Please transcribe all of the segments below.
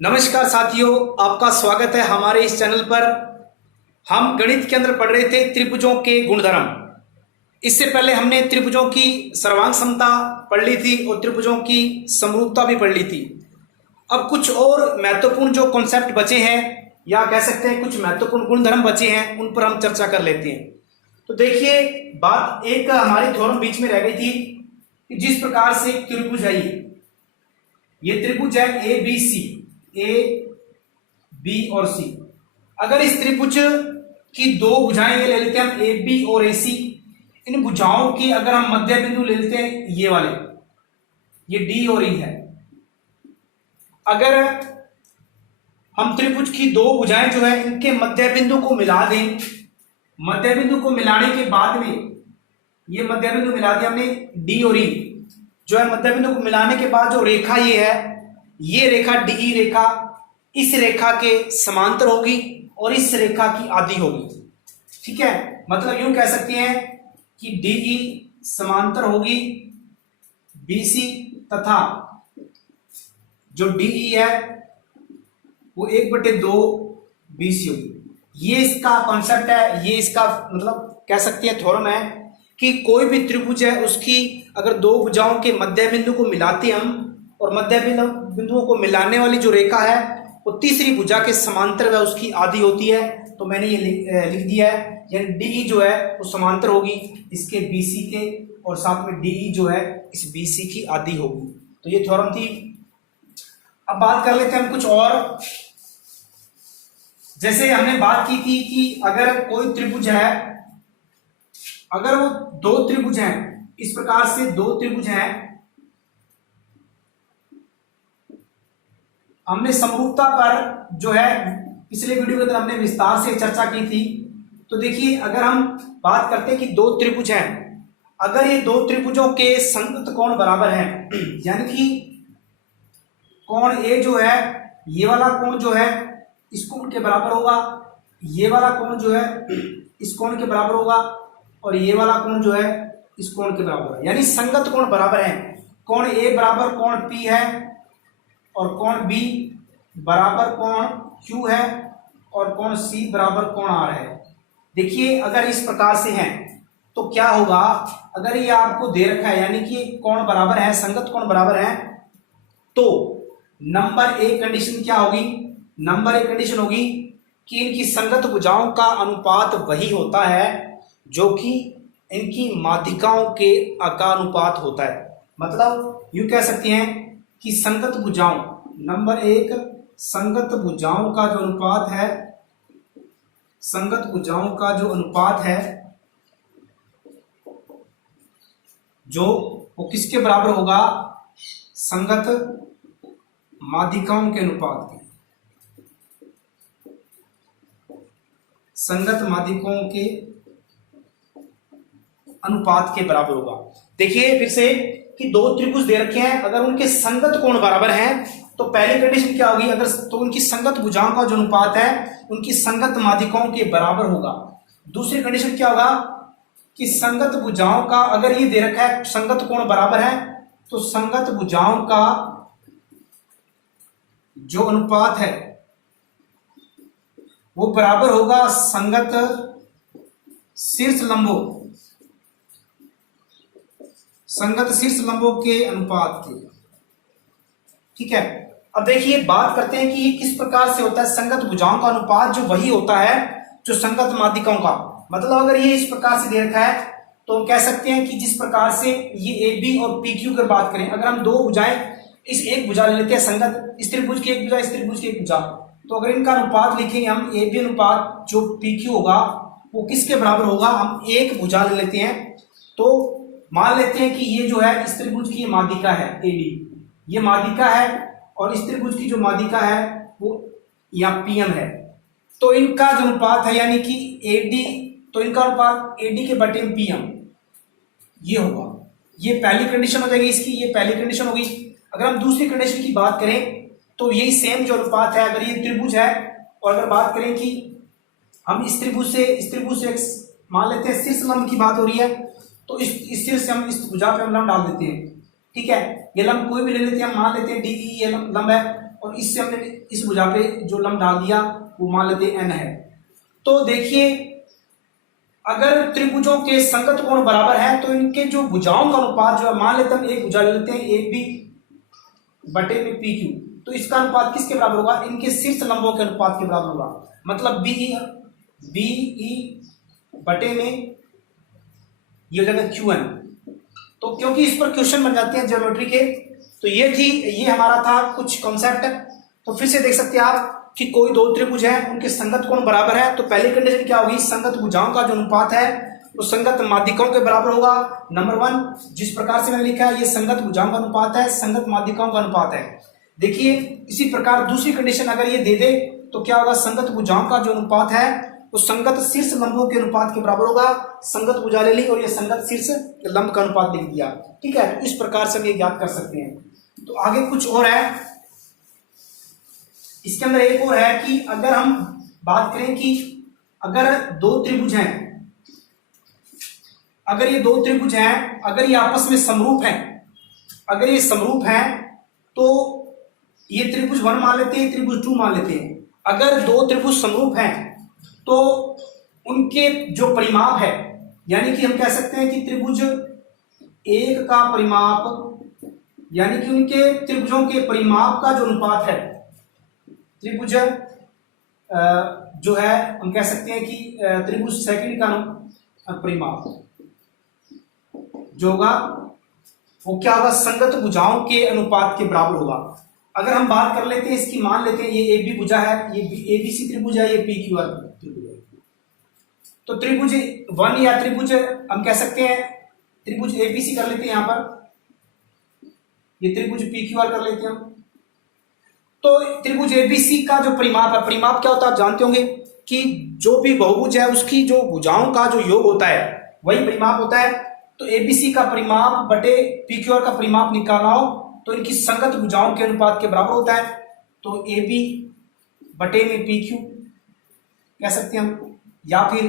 नमस्कार साथियों, आपका स्वागत है हमारे इस चैनल पर। हम गणित के अंदर पढ़ रहे थे त्रिभुजों के गुणधर्म। इससे पहले हमने त्रिभुजों की सर्वांग समता पढ़ ली थी और त्रिभुजों की समरूपता भी पढ़ ली थी। अब कुछ और महत्वपूर्ण जो कॉन्सेप्ट बचे हैं या कह सकते हैं कुछ महत्वपूर्ण गुणधर्म बचे हैं, उन पर हम चर्चा कर लेते हैं। तो देखिए, बात एक हमारी थ्योरम बीच में रह गई थी कि जिस प्रकार से त्रिभुज है, ये त्रिभुज है A B C, A B और सी। अगर इस त्रिभुज की दो भुजाएं ये ले लेते हैं हम, ए बी और ए सी, इन भुजाओं की अगर हम मध्य बिंदु ले लेते हैं ये वाले, ये डी और ई है। अगर हम त्रिभुज की दो भुजाएं जो है इनके मध्य बिंदु को मिला दें, मध्य बिंदु को मिलाने के बाद में ये मध्य बिंदु मिला दिया हमने डी और ई, जो है मध्य बिंदु को मिलाने के बाद जो रेखा ये है, ये रेखा डीई रेखा इस रेखा के समांतर होगी और इस रेखा की आधी होगी। ठीक है, मतलब यूं कह सकते हैं कि डीई समांतर होगी बीसी तथा जो डीई है वो 1/2 बीसी होगी। ये इसका कॉन्सेप्ट है, ये इसका मतलब कह सकते हैं थ्योरम है कि कोई भी त्रिभुज है उसकी अगर दो भुजाओं के मध्य बिंदु को मिलाते हैं हम और मध्य बिंदुओं को मिलाने वाली जो रेखा है वो तीसरी भुजा के समांतर है, उसकी आधी होती है। तो मैंने ये लिख दिया है, यानी डीई जो है वो समांतर होगी इसके बीसी के और साथ में डीई जो है इस बीसी की आधी होगी। तो ये थ्योरम थी। अब बात कर लेते हैं हम कुछ और। जैसे हमने बात की थी कि अगर कोई त्रिभुज है, अगर वो दो त्रिभुज हैं, इस प्रकार से दो त्रिभुज हैं, हमने समरूपता पर जो है पिछले वीडियो के अंदर हमने विस्तार से चर्चा की थी। तो देखिए, अगर हम बात करते हैं कि दो त्रिभुज हैं, अगर ये दो त्रिभुजों के संगत कोण बराबर हैं, यानी कि कोण ए जो है, ये वाला कोण जो है इस कोण के बराबर होगा, ये वाला कोण जो है इस कोण के बराबर होगा और ये वाला कोण जो है इस कोण के बराबर है, यानी संगत कोण बराबर है। कोण ए बराबर कोण पी है और कोण बी बराबर कोण क्यू है और कोण सी बराबर कोण आर है। देखिए, अगर इस प्रकार से हैं तो क्या होगा, अगर ये आपको दे रखा है यानी कि कोण बराबर है, संगत कोण बराबर है, तो नंबर एक कंडीशन क्या होगी, नंबर एक कंडीशन होगी कि इनकी संगत भुजाओं का अनुपात वही होता है जो कि इनकी माध्यिकाओं के का अनुपात होता है। मतलब यूं कह सकते हैं कि संगत भुजाओं, नंबर एक, संगत भुजाओं का जो अनुपात है, संगत भुजाओं का जो अनुपात है जो वो किसके बराबर होगा, संगत माध्यिकाओं के अनुपात के, संगत माध्यिकाओं के अनुपात के बराबर होगा। देखिए फिर से कि दो त्रिभुज दे रखे हैं, अगर उनके संगत कोण बराबर हैं तो पहली कंडीशन क्या होगी, अगर तो उनकी संगत भुजाओं का जो अनुपात है उनकी संगत माध्यिकाओं के बराबर होगा। दूसरी कंडीशन क्या होगा कि संगत भुजाओं का, अगर ये दे रखा है संगत कोण बराबर है तो संगत भुजाओं का जो अनुपात है वो बराबर होगा संगत शीर्ष लंबों, संगत शीर्ष लंबों के अनुपात के। ठीक है, अब देखिए बात करते हैं कि ये किस प्रकार से होता है। संगत भुजाओं का अनुपात जो वही होता है जो संगत माध्यिकाओं का, मतलब अगर ये इस प्रकार से दे रखा है तो हम कह सकते हैं कि जिस प्रकार से ये ए बी और पी क्यू की बात करें, अगर हम दो भुजाएं, इस एक भुजा ले लेते हैं संगत, इस त्रिभुज की एक भुजा, इस त्रिभुज की एक भुजा, तो अगर इनका अनुपात लिखेंगे हम, ए बी अनुपात जो पी क्यू होगा वो किसके बराबर होगा, हम एक भुजा ले लेते हैं। तो मान लेते हैं कि ये जो है इस त्रिभुज की माध्यिका है ए डी, ये माध्यिका है और इस त्रिभुज की जो माध्यिका है वो या पीएम है। तो इनका जो अनुपात है यानी कि एडी, तो इनका अनुपात एडी के बटे पीएम ये होगा। ये पहली कंडीशन हो जाएगी इसकी, ये पहली कंडीशन होगी। अगर हम दूसरी कंडीशन की बात करें तो यही सेम जो अनुपात है, अगर ये त्रिभुज है और अगर बात करें कि हम इस त्रिभुज से मान लेते हैं शीर्ष लंब की बात हो रही है, तो इस शीर्ष से हम इस भुजा पे हम लंब डाल देते हैं। ठीक है, ये लंब कोई भी ले लेते हैं, मान लेते हैं डी, ये लंब है और इससे हमने इस भुजा पे जो लंब डाल दिया वो मान लेते n है। तो देखिए अगर त्रिभुजों के संगत कोण बराबर है तो इनके जो भुजाओं का अनुपात जो है, मान लेते हम एक भुजा ले लेते हैं ए बी बटे में पी क्यू, तो इसका अनुपात किसके बराबर होगा? इनके शीर्ष लंबों के अनुपात के बराबर होगा। मतलब बी ई बटे में ये हो जाएगा क्यू एन। तो क्योंकि इस पर क्वेश्चन बन जाते हैं ज्योमेट्री के, तो ये हमारा था कुछ कॉन्सेप्ट। तो फिर से देख सकते हैं आप कि कोई दो त्रिभुज है, उनके संगत कोण बराबर है, तो पहली कंडीशन क्या होगी? संगत भुजाओं का जो अनुपात है वो संगत माध्यिकाओं के बराबर होगा। नंबर 1 जिस प्रकार से मैंने लिखा है ये संगत भुजाओं का अनुपात है, संगत माध्यिकाओं का अनुपात है। देखिए इसी प्रकार दूसरी कंडीशन अगर ये दे दे तो क्या होगा? संगत भुजाओं का जो अनुपात है वो संगत शीर्ष लंबों के अनुपात के बराबर होगा। संगत भुजा ले ली और ये संगत शीर्ष लंब का अनुपात लिख दिया। ठीक है, तो इस प्रकार से हम ये ज्ञात कर सकते हैं। तो आगे कुछ और है, इसके अंदर एक और है कि अगर हम बात करें कि अगर दो त्रिभुज हैं, अगर ये दो त्रिभुज हैं, अगर ये आपस में समरूप हैं, अगर ये समरूप हैं तो ये त्रिभुज 1 मान लेते हैं, त्रिभुज 2 मान लेते हैं। अगर दो त्रिभुज समरूप हैं तो उनके जो परिमाप है, यानी कि हम कह सकते हैं कि त्रिभुज 1 का परिमाप, यानी कि उनके त्रिभुजों के परिमाप का जो अनुपात है, त्रिभुज जो है हम कह सकते हैं कि त्रिभुज सेकंड का परिमाप जो होगा वो क्या होगा? संगत भुजाओं के अनुपात के बराबर होगा। अगर हम बात कर लेते हैं इसकी, मान लेते हैं ये ए बी भुजा है, ये ए बी सी त्रिभुज है, ये पी क्यू आर त्रिभुज है। तो त्रिभुज 1 या त्रिभुज हम कह सकते हैं त्रिभुज ए बी सी कर लेते हैं, यहां पर ये त्रिभुज पी क्यू आर कर लेते हैं। तो त्रिभुज एबीसी का जो परिमाप है, परिमाप क्या होता है आप जानते होंगे कि जो भी बहुभुज है उसकी जो भुजाओं का जो योग होता है वही परिमाप होता है। तो एबीसी का परिमाप बटे पीक्यूआर का परिमाप निकालना हो तो इनकी संगत भुजाओं के अनुपात के बराबर होता है। तो ए बी बटे में पी क्यू कह सकते हैं हम, या फिर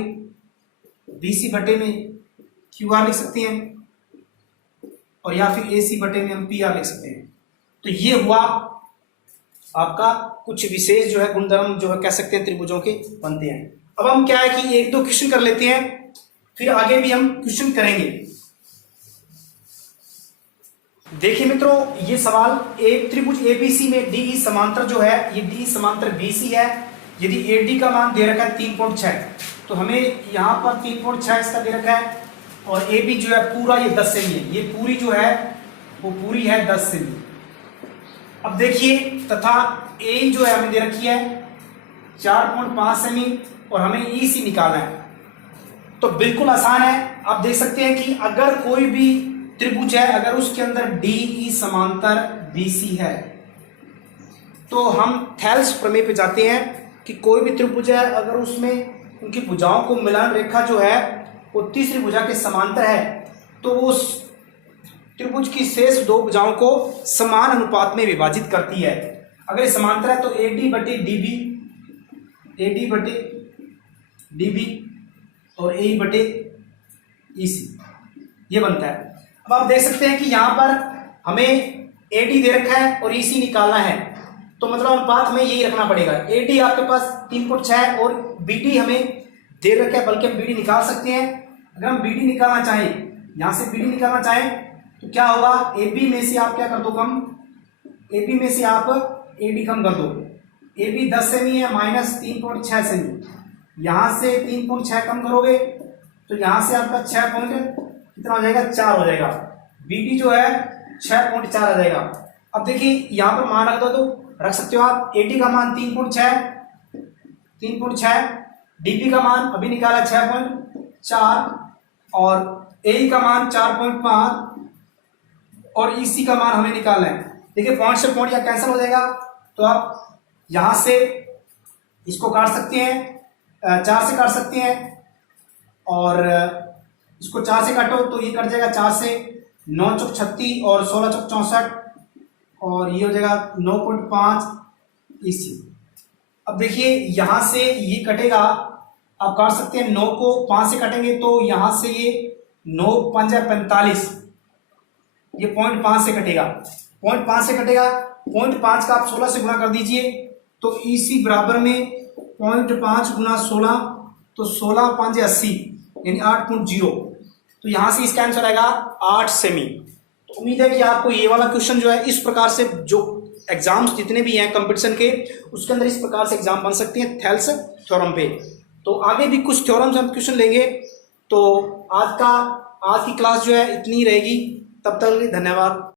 बी सी बटे में क्यू आर लिख सकते हैं, और या फिर ए सी बटे में हम पी आर लिख सकते हैं। तो ये हुआ आपका कुछ विशेष जो है गुणधर्म जो है कह सकते हैं त्रिभुजों के बनते हैं। अब हम क्या है कि एक दो क्वेश्चन कर लेते हैं, फिर आगे भी हम क्वेश्चन करेंगे। देखिए मित्रों, ये सवाल एक त्रिभुज एबीसी में डी समांतर जो है, ये डी समांतर बीसी है। यदि एडी का मान दे रखा है 3.6, तो हमें यहाँ पर 3.6 इसका दे रखा है, और ए बी जो है पूरा ये 10 सेमी है, ये पूरी जो है वो पूरी है 10 सेमी। अब देखिए तथा ए जो है हमें दे रखी है 4.5 सेमी और हमें ई सी निकालना है। तो बिल्कुल आसान है, आप देख सकते हैं कि अगर कोई भी त्रिभुज है, अगर उसके अंदर डी ई समांतर बी सी है, तो हम थेल्स प्रमेय पे जाते हैं कि कोई भी त्रिभुज है अगर उसमें उनकी भुजाओं को मिलान रेखा जो है वो तीसरी भुजा के समांतर है, तो वो त्रिभुज की शेष दो भुजाओं को समान अनुपात में विभाजित करती है। अगर ये समांतर है तो ए डी बटे डी बी, ए डी बटे डी बी और ए बटे ई सी, ये बनता है। अब आप देख सकते हैं कि यहाँ पर हमें ए डी दे रखा है और ई सी निकालना है, तो मतलब अनुपात हमें यही रखना पड़ेगा। ए डी आपके पास 3.6 है और बी डी हमें दे रखा है, बल्कि हम बी डी निकाल सकते हैं। अगर हम बी डी निकालना चाहें, यहाँ से बी डी निकालना चाहें तो क्या होगा, ए बी में से आप क्या कर दो कम, ए बी में से आप ए डी कम कर दो। ए बी 10 सेमी है माइनस 3.6 सेमी, यहाँ से 3.6 कम करोगे तो यहाँ से आपका 6 पॉइंट कितना हो जाएगा, 4 हो जाएगा। बी डी जो है 6.4 आ जाएगा। अब देखिए यहाँ पर मान रख दो तो रख सकते हो आप, ए डी का मान 3.6, डी बी का मान अभी निकाला 6.4 और ए का मान 4.5 और ईसी का मान हमें निकालना है। देखिए पॉइंट से पॉइंट या कैंसिल हो जाएगा, तो आप यहां से इसको काट सकते हैं, 4 से काट सकते हैं, और इसको 4 से काटो तो ये कट जाएगा 4 से, 9 चौक 36 और 16 चौक 64 और ये हो जाएगा 9.5 ईसी। अब देखिए यहां से ये कटेगा, आप काट सकते हैं, 9 को 5 से काटेंगे तो यहां से ये 9 5 45, ये 0.5 से कटेगा, 0.5 से कटेगा, 0.5 का आप 16 से गुणा कर दीजिए, तो इसी बराबर में 0.5 गुना 16, तो 16 5 80 यानी 8.0। तो यहां से इसका आंसर आएगा 8 सेमी। तो उम्मीद है कि आपको ये वाला क्वेश्चन जो है इस प्रकार से, जो एग्जाम्स जितने भी हैं कंपटीशन के, उसके अंदर इस प्रकार से एग्जाम बन सकते हैं थेल्स थ्योरम पे। तो आगे भी कुछ थ्योरम्स हम क्वेश्चन लेंगे। तो आज की क्लास जो है इतनी रहेगी। तब तक के लिए धन्यवाद।